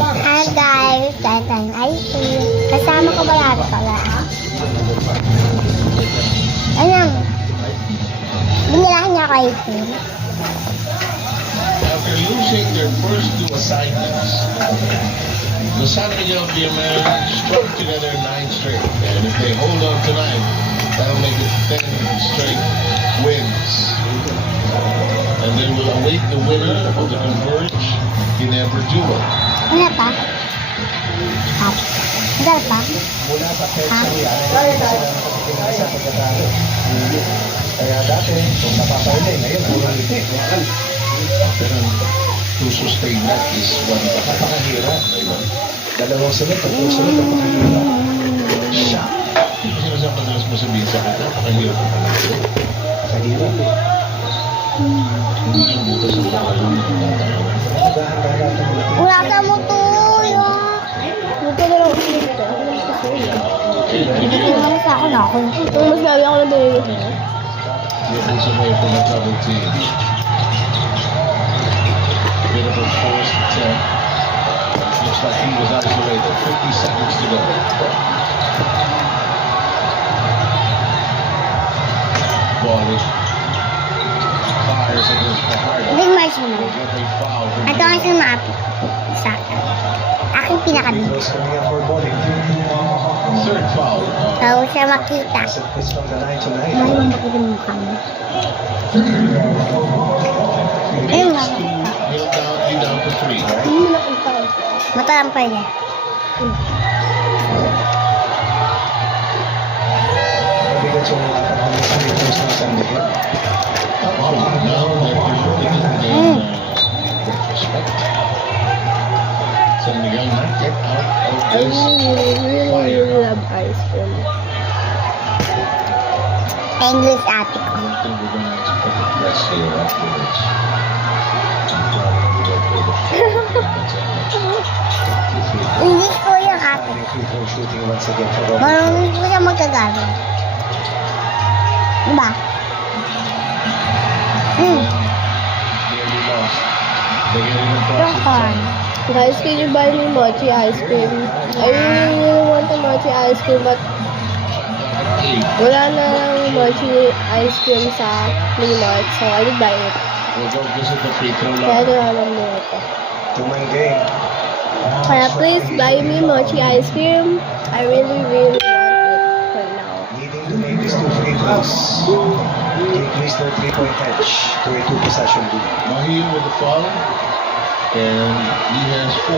Hi guys, kain tayong ice cream. Kasama ko ba yan pala? Ayan. Binilahan niya ako ice cream. After losing their first two assignments, the San Miguel Beermen struck together 9 straight. And if they hold on tonight, that'll make it 10 straight wins. And they will await the winner of the Converge in Everduo. Wala pa? Hap. Wala pa? Mula sa petsang yan, ay kasi na nakatitingin sa pagkatalo. Kaya dati, kung napapailay, ngayon, purang liti. Pero to sustain that is one Napakahirap. Dalawang sunod, tatlong sunod, napakahirap. siya. Kasi nasa madalas mo sabihin sa akin, napakahirap ang panalo. Kahirap. Hindi yung butas ang panalo ng tatalo. Naghahandaan natin ulit. Wala ka mo to. Buto na lang ulit. Hindi ko naman sa akin ako. Ito mas labi ako na din. Ripples away from a double team. Bit of a forced attempt. Looks like he was isolated. 50 seconds to go. Volley. Fires against Fajardo. Big match mo. Will get a foul from Ito ang isang maapit. Sa akin. Aking pinakabit. Throws coming up for bowling. Third foul. Bago siya makita. Set pitch from the line to Mahal line. mo makita mo mukha mo. Ayun ba? He'll be down to 3. Hindi mo nakita ko. Matalampay niya. Mabigat yung mga panahon sa meters ng San Miguel. Now they're promoting in retrospect. San Miguel might get out of I this. really love ice cream. English ate ko. I don't think we're going to expect a press here afterwards. Probably they'll play the English ko yung ate. Having free throw shooting once again for Robert. Marunong ko siya magkagano. Diba? Nearly lost. They get in the Yung process. corn. Guys, can you buy me mochi ice cream? I really want a mochi ice cream but 8. wala na mochi ice cream sa Minot, so I did buy it. We'll go visit the free throw Kaya line. naman ito. Tumang game. Kaya please buy me mochi ice cream. I really want it for now. Needing to make these 2 free throws to increase their 3-point edge to a 2-possession lead. Mahir with the foul. And he has 4.